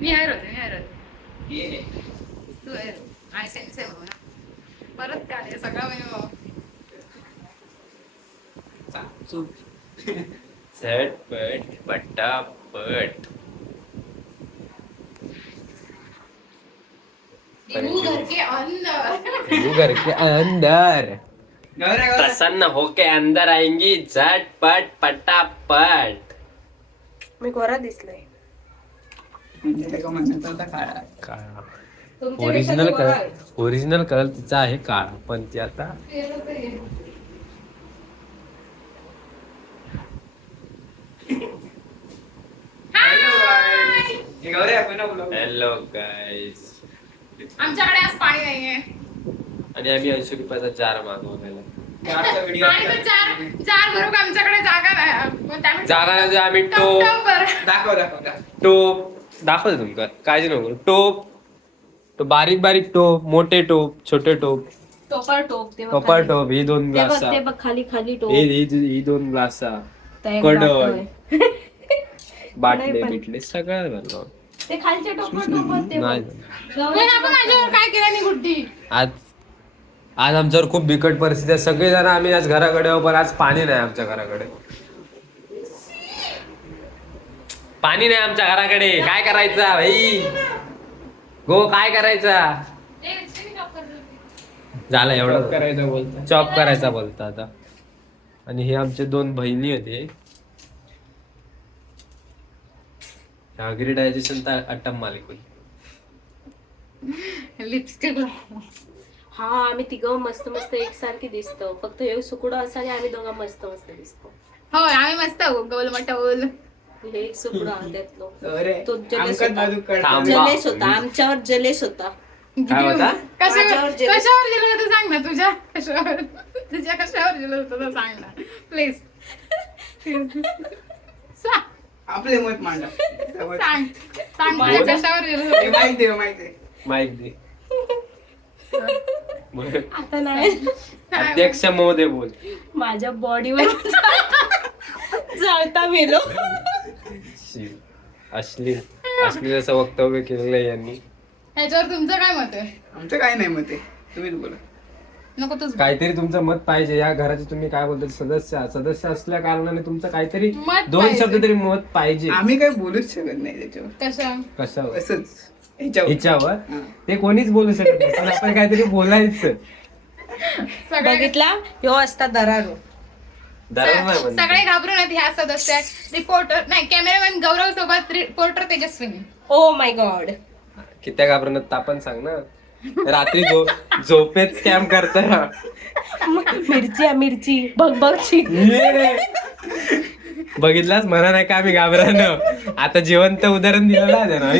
मी आहे तू आहे I sense आहे ना परत काय सगळं झटपट पटापट घर के अंदर प्रसन्न होके अंदर आएंगी झटपट पटापट. मी गोरा दिसलोय. ओरिजिनल कलर तिचा आहे काळा पण ती आता हॅलो गाईस. आमच्याकडे आज पाणी नाहीये आणि आम्ही 80 रुपयाचा जार मागवलेला. जार भरू का आमच्याकडे जागा नाही. जागा नाही आम्ही टोप दाखवतो तुमका काळजी नको. टोप तो बारीक बारीक टोप मोठे टोप छोटे टोप टोपर टोप टोप ही 2 ग्लास खाली खाली टोप ही 2 ग्लास कडळ बाटले बिटले सगळं भरलं. ते खालचे टोपर टोप नाही काय केलं नाही गुड्डी. आज आमच्यावर खूप बिकट परिस्थिती आहे. सगळेजण आम्ही आज घराकडे आहोत पण आज पाणी नाही आमच्या घराकडे. पाणी नाही आमच्या घराकडे. काय करायचं भाई गो काय करायचा झालं एवढं करायचं बोलता चॉप करायचा बोलता आता. आणि हे आमचे 2 बहिणी होते. डायजेशन तर अट्टम मालिक लिपस्टिक हा आम्ही तिघं मस्त मस्त एकसारखी दिसतो. फक्त हे सुकडं असं आणि आम्ही दोघं मस्त मस्त दिसतो. हो आम्ही मस्त गोल मटोल. हे एक सुकडं त्यातलं तो जलेस होता आमच्यावर जलेस होता. कशावर गेलं होतं सांग ना. तुझ्या कशावर गेलं होतं सांग ना प्लीज. आपले मत मांडा. सांग कशावर गेलं होतं. माहित दे आता नाही अध्यक्ष महोदय बोल. माझ्या बॉडीवर जळता मेलो. अश्लील असं वक्तव्य केलेलं आहे यांनी. ह्याच्यावर तुमचं काय मत आहे. आमचं काय नाही मत आहे तुम्हीच बोला. नको तुझ काहीतरी तुमचं मत पाहिजे या घराचे. तुम्ही काय बोलता सदस्य असल्या कारणाने तुमचं काहीतरी मत 2 पाहिजे. शब्द तरी मत पाहिजे. आम्ही काय बोलूच शकत नाही त्याच्यावर. कशावर असंच हिच्यावर ते कोणीच बोलू शकत नाही पण आपण काहीतरी बोलायचं. बघितला ह्यो असता दरारो. सगळे घाबरून आहेत ह्या सदस्य. रिपोर्टर नाही कॅमेरामॅन गौरव सोबत reporter Tejaswini. Oh my God किती घाबरणार आपण सांग ना. रात्री झोपेत स्कॅम करता. मिरची बघची बघितलाच म्हणा नाही का आम्ही घाबरानं. आता जिवंत उदाहरण दिलं ना.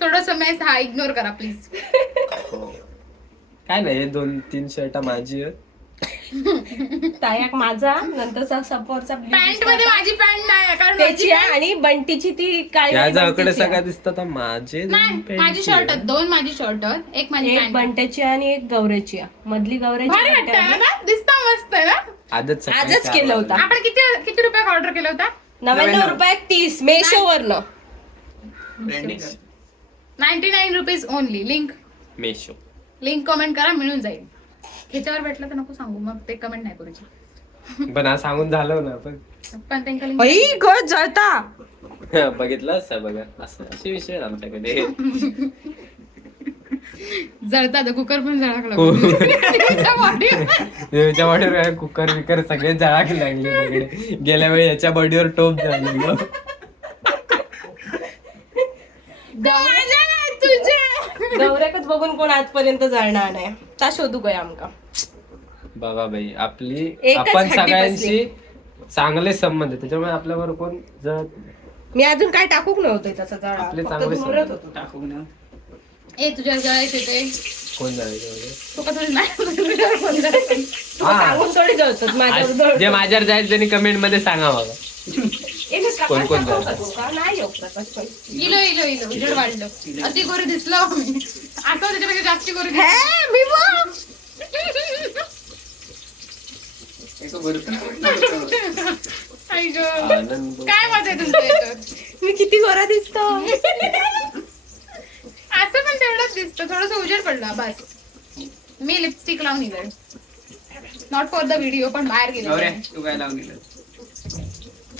थोडस मेस हा इग्नोर करा प्लीज. काय नाही 2-3 शर्ट माझी आहेत. तायाक माझा नंतरचा सपोर्टचा पॅन्ट मध्ये माझी पॅन्ट नाही कारण त्याची आणि बंटीची ती याच्याकडे सगळं दिसतं माझे नाही माझी शर्ट 2 माझी शर्ट एक माझी एक बंट्याची आणि एक गौऱ्याची मधली भारी गौऱ्याची वाटतं ना दिसता मस्त आहे ना. आजच केलं होतं. आपण किती रुपयात ऑर्डर केला होता. 99 रुपये 30 मेशो वरनं. 99 रुपीज ओनली. लिंक कमेंट करा मिळून जाईल. ह्याच्यावर भेटलं तर नको सांगू मग ते कमेंट नाही करायची. पण आज सांगून झालं ना पण त्यांना लिंक जळता बघितलं बघा असे विषय आहेत आमच्याकडे. जळता कुकर पण जळा याच्या बॉडीवर कुकर विकर सगळे जळाकी लागले. गेल्या वेळी याच्या बॉडीवर टोप झालेलं. गौऱ्याकच बघून कोण आजपर्यंत जाणार नाही. ता शोधू गया आमका बघा बाई आपली एकच आपण हड्डी सगळ्यांशी चांगले संबंध आहे त्याच्यामुळे आपल्यावर कोण मी अजून काय टाकूक नव्हतं त्याचा जाळा. आपले फक्त चांगले घुमरत संबंध. होतो. टाकू ना. ए तुझ्या जळायचे ते कोण जायचं तू का तुझ्या नाही कोण जळायचं? तुला सांगून थोडी जळतात माझ्यावर जे माझ्यावर जायचं त्यांनी कमेंट मध्ये सांगा बघा. कोण कोण जळतात? नाही हो प्रकाश पण. इलो उजेड वाढलं. अति गोरी दिसलं मी असं त्याच्यापेक्षा जास्ती गोरी दिसलं. हे, मी बघ. एक भरपूर आई गं. काय मत आहे तुमचं याच्यावर? वेगळा दिसतो. असं पण तेवढंच दिसतं, थोडस उजेड पडला बस. मी लिपस्टिक लावून निघाल, नॉट फॉर द व्हिडिओ, पण बाहेर गौऱ्या गेले. तू काय लावून गेलं?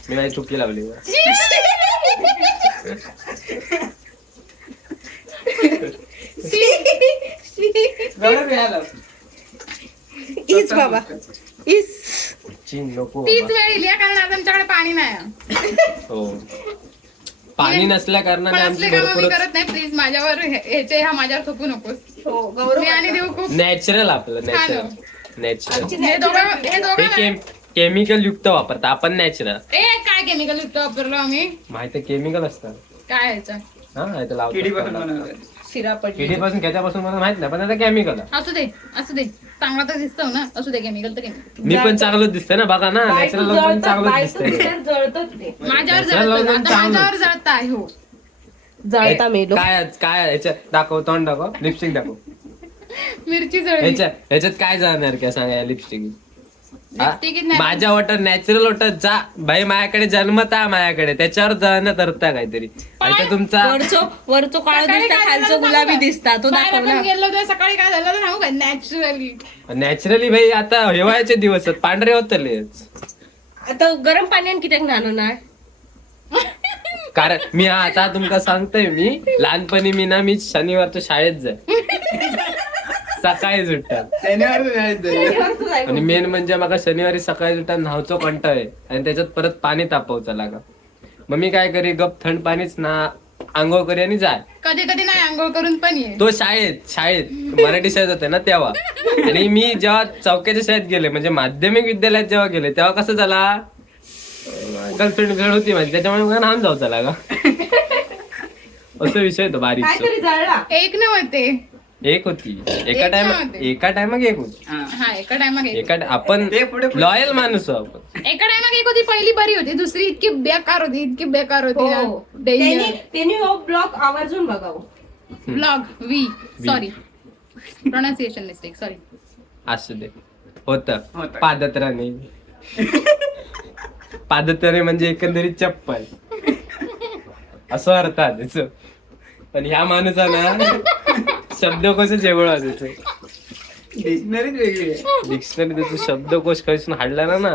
मी माझी चुकी लावली बा. गौऱ्या काय लाव? इस बाबा इस. चीन नको तीच बाबा. वेळ इली आहे, कारण आज आमच्याकडे पाणी नाही. हो, पाणी नसल्या पण कारणाने असले आमची काम मी भरपूर करत नाही, प्लीज माझ्यावर ह्याचे हा माझ्यावर थोपू नकोस. हो गौरव मी आणि देऊ खूप नॅचरल आपलं हा ना. नॅचरल. हे दोघं केमिकल युक्त वापरता आपण, नॅचरल. काय केमिकल युक्त वापरलो आम्ही? माहिती केमिकल असतं. काय याचं? हा इथं किडीपासून लावतो. बनवलं. शिरा पडली. किडीपासून खेच्यापासून मला माहित नाही, पण आता केमिकल आहे. असू दे चांगला तर दिसतो ना, असू दे केमिकल तर केमिकल. मी पण चांगलंच दिसतंय ना, बघा ना, बायको नॅचरल पण जळतं, चांगलंच बायको दिसतंय. दिसल्यावर जळतं ते. माझ्यावर त्याला जळतं, लावून आता चांगलं. माझ्यावर जळत आहे. हो, जळता मेलो. काय काय ह्याच्यात दाखव, तोंड दाखव, लिपस्टिक दाखव. मिरची जळली. ह्याच्यात काय जाणार काय सांगा लिपस्टिक? Lipstick is natural. माझ्या वॉटर नॅचरल वॉटर जा भाई, माझ्याकडे जन्मता, माझ्याकडे त्याच्यावर जाणं धरता काहीतरी. आता तुमचा वरचो काळा सकाळी दिसता, काय खालचं झालं गुलाबी सांगू? दिसता. तो बाहेर दाखव आपण ना. गेलो होतो, सकाळी काय झालं सांगू का? नॅचरली नॅचरली भाई, आता हिवाळ्याचे दिवस आहेत, पांढरे होतलेच. आता गरम पाण्याने किती ज्ञान नाही. कारण मी आता तुमका सांगतोय, मी लहानपणी मी शनिवारच्या शाळेत जाय, सकाळी सुटतात. शनिवार आणि मेन म्हणजे मला शनिवारी सकाळी सुटतात न्हावचो कंटाळ आहे, आणि त्याच्यात परत पाणी तापवचा लागा. मग मी काय करी, गप थंड पाणीच ना आंघोळ करी आणि जाय. कधी कधी नाही आंघोळ करून पण ये. तो शाळेत मराठी शाळेत होते ना तेव्हा. आणि मी जेव्हा चौक्याच्या शाळेत गेले, म्हणजे माध्यमिक विद्यालयात जेव्हा गेले, तेव्हा कसं झाला, गर्लफ्रेंड होती माझी, त्याच्यामुळे मला नाम जाऊ लागा. असं विषय होतो बारीक. काहीतरी जळला. एक नव्हते, एक होती, एक नव्हते. एका टायमाक एक होती. हा एका टायमाक एक. आपण ते पुढे- लॉयल माणूस आहोत आपण. एका टायमाक एक होती, पहिली बरी होती, दुसरी इतकी बेकार होती ना. हो. डेंजर. त्यांनी हो ब्लॉग आवर्जून बघावं. Blog sorry, pronunciation mistake, sorry. असू दे, होत होतं. पादत्राने. पादत्राने म्हणजे एकंदरीत चप्पल असं अर्थ आहे त्याचं. पण ह्या माणसाना शब्दकोश जेवढा त्याचं, डिक्शनरीच वेगळी आहे. डिक्शनरी त्याचं शब्दकोश कसून हाडला ना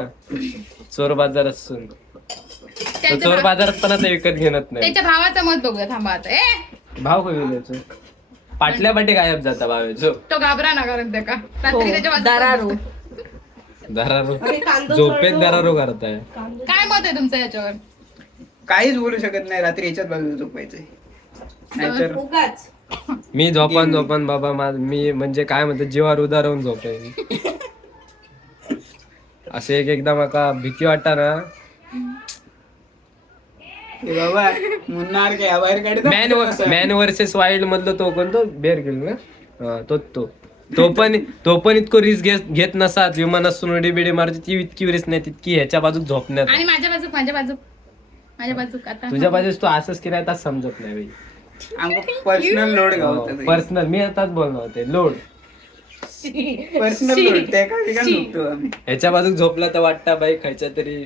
चोर बाजार असून, तो चोर बाजारात पण आता विकत घेणत नाही. त्याच्या भावाचं मत बघूया, थांबा आता. भाव कमी त्याचं पाटल्या पाटी गायब जाता भावेचो. तो घाबरा ना करत का हो, रात्री त्याच्या बाजूला- दरारो. दरारो आणि कांदा झोपेत तळलो. दरारो करताय. काय मत आहे तुमचं याच्यावर? काहीच बोलू शकत नाही, रात्री याच्याच बाजूला झोपायचंय. नाहीतर उगाच. मी झोपान बाबा, मी म्हणजे काय म्हणतो, जीवावर उदाहरण झोपेन. असे एकदा माका भीती वाटता ना. हे बाबा मुन्नार काय बाहेर काढतो. मॅन वर्सेस वाईल्ड मधलं तो कोणतो बेर गेल ना, हा, तो पण इतकं रिस्क घेत नसात. विमानात सुनडी बिडी मारते ती इतकी रिस्क नाही तितकी ह्याच्या बाजूक झोपण्यात. आणि माझ्या बाजूक आता तुझ्या बाजूस तू असंच केलाय आता समजत नाही बाई. आमचं पर्सनल लोड गावतात. पर्सनल मी आताच बोलणार होते, लोड पर्सनल लोड त्या एका ठिकाणी झोपतो आम्ही. ह्याच्या बाजूक झोपला तर वाटता बाई खायच्या तरी.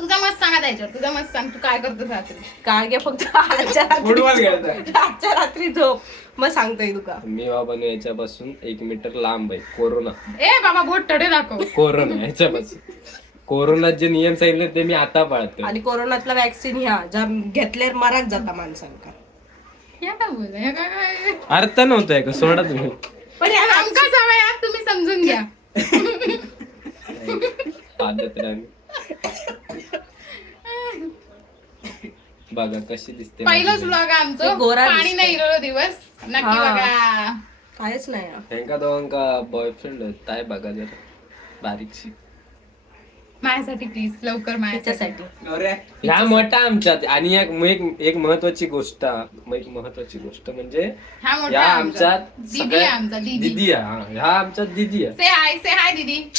तुझा मत सांगा त्याच्यावर, तुझा मत सांग, तू काय करतो रात्री? काय घ्या फक्त आजच्या फुटबॉल रात्री खेळतात. आजच्या रात्री झोप, मग सांगतोय तुका. मी बाबा याच्यापासून 1 मीटर लांब आहे. कोरोना ए बाबा बोट टडे दाखव. कोरोना ह्याच्यापासून कोरोनात जे नियम सांगितले ते मी आता पाळतो. आणि कोरोनातला वॅक्सिन ह्या ज्या घेतल्यावर मराक जाता माणसांका. या काय बोलला, या काय अर्थ नव्हतोय का, सोडा तुम्ही. पण या आमका सवय आहे, तुम्ही समजून घ्या. आदत राणी. बघा कशी दिसते पहिलंच व्लॉग आमचं, तो गोरा पाणी दिसतोय. नाही इरलो दिवस नक्की हा. बघा. कायच नाही हा. ह्यांका दोघांका बॉयफ्रेंड काय बघा जरा बारीकशी. माझ्यासाठी प्लीज लवकर माझ्यासाठी. त्याच्यासाठी गौऱ्या ह्या मोठा आमच्यात. आणि एक महत्वाची गोष्ट म्हणजे हा ह्या मोठा आमचा आमच्यात दीदी आहे, आमचा दीदी. दिदी आहे. ह्या आमच्यात दिदी आहे. से हाय दीदी. मी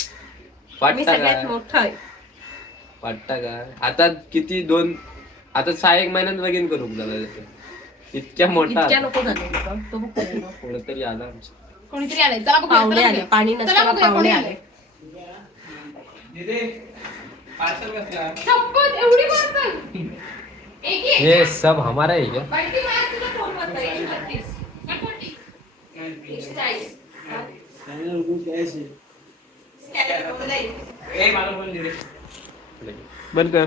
वाटता सगळ्यात काय मोठा आहे. वाटता काय आता किती आता 6-1 महिन्यात लगीन करू झालं इतक्या मोठा इतक्या नको झाले तुका. तो बघ कोण. कोणतरी आला आमच्या. कोणीतरी आलंय, चला बघूया, पाहुणे चला आले, बघूया. पाणी चला नसताना बघूया, पाहुणे कोणी आले. पार्सल कसला? शपथ एवढी पार्सल. एक ही आहे ये का? सब हमारा ही क्या? बंटी मला तुझा फोन बंद आहे, 132. 140. 140. हा? स्कॅनर करून जाईल. बंद कर.